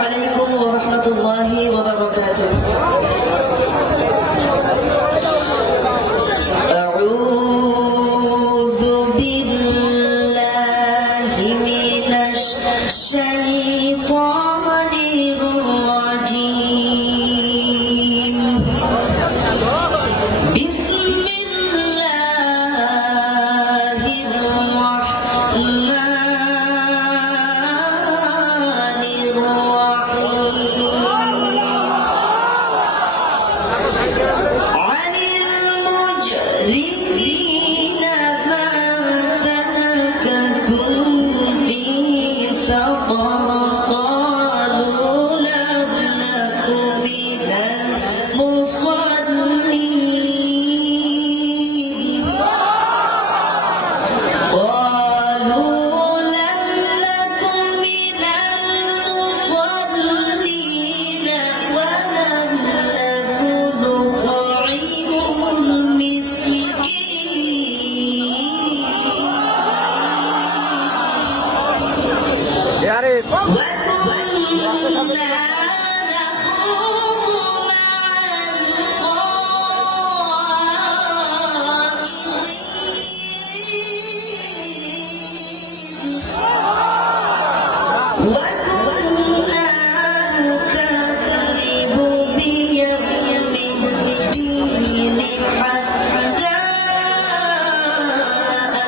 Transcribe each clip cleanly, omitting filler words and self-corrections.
عليكم ورحمة الله وبركاته. أعوذ بالله من الشيطان الرجيم. بسم الله الرحمن الرحيم. عن المجرمين ما سلككم في سقر قالوا لم نك من المصلين قالوا لم نك من المصلين ولم نك نطعم المسكين وكنا نخوض مع الخائضين وكنا نكذب بيوم الدين حتى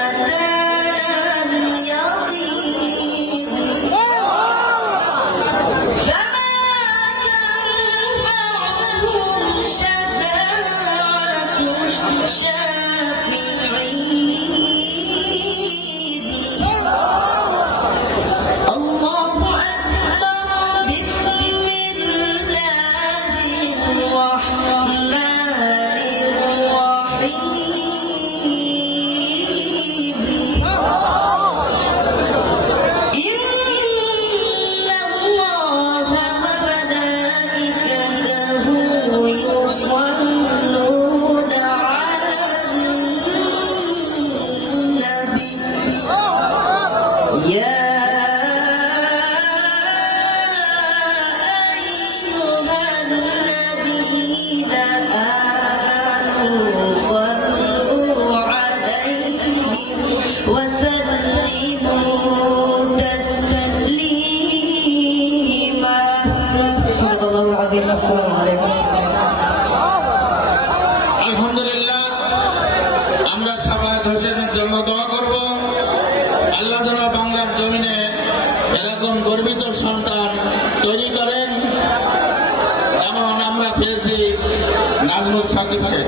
أتانا اليقين فما تنفعهم شفاعة الشافعين. الله أكبر. بسم الله الرحمن الرحيم. إن الله وملائكته يصلون على النبي يا أيها الذين آمنوا صلوا عليه وسلموا تسليما. صدق الله العظيم. السلام عليكم. আলহামদুলিল্লাহ, আমরা সাবায়েত হোসেনের জন্য দোয়া করব। আল্লাহ যেন বাংলার জমিনে এরকম গর্বিত সন্তান তৈরি করেন, যেমন আমরা পেয়েছি নাজমুল সাকিবকে।